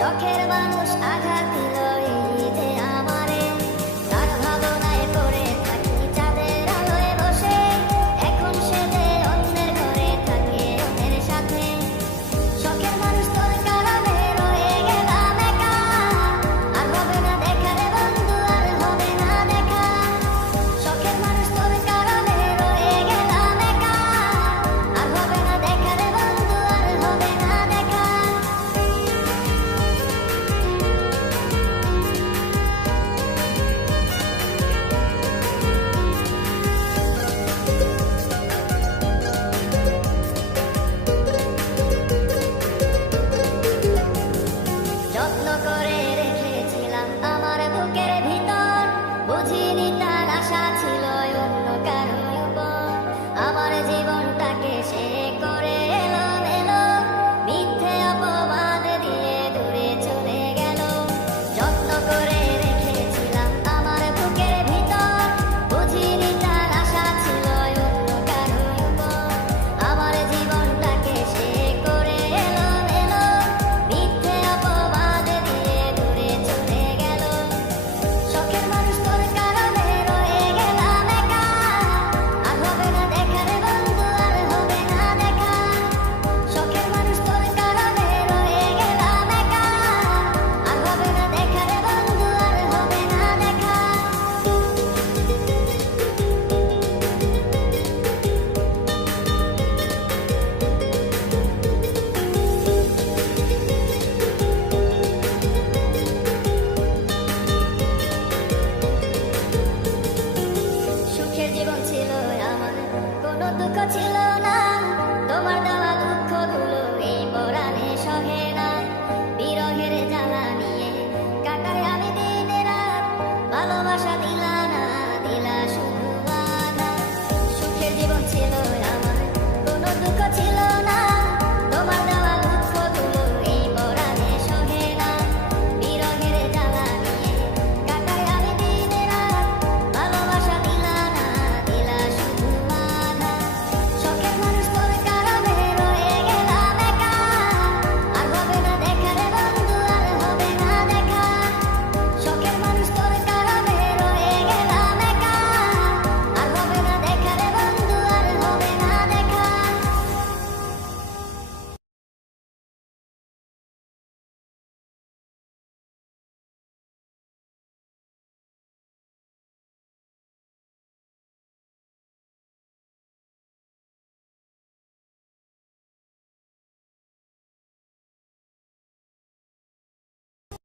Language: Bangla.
শখের মানুষ আঘাত দিল এই যে আমারে, তার ভাবনায় পড়ে থাকি চাঁদের আলোয় বসে, এখন সে যে অন্যের ঘরে থাকে অন্যের সাথে। শখের মানুষ তোর কারণে রয়ে গেলাম একা, আর হবে না দেখা রে বন্ধু, আর হবে না দেখা। শখের মানুষ তোর কারণে রয়ে গেলাম একা, আর হবে না দেখা রে বন্ধু, আর হবে না দেখা। যত্ন করে রেখেছিলাম আমার বুকের ভিতর, বুঝিনি তার আশা ছিল অন্য কারো উপর। আমার জীবনটাকে সে করে এলো মেলো, মিথ্যে অপবাদ দিয়ে দূরে চলে গেল। যত্ন করে রেখেছিলাম আমার বুকের ভিতর, বুঝিনি তার আশা ছিল অন্য কারো উপর। আমার জীবনটাকে সে করে এলো মেলো, মিথ্যে অপবাদ দিয়ে দূরে চলে গেল। শখের মানুষ তোর কারণে রয়ে গেলাম একা, আর হবে না দেখা রে বন্ধু, আর হবে না দেখা। শখের মানুষ তোর কারণে রয়ে গেলাম একা, আর হবে না দেখা রে বন্ধু, আর হবে না দেখা। সুখের জীবন ছিল আমার, কোনো দুঃখ ছিল না, তোমার দেওয়া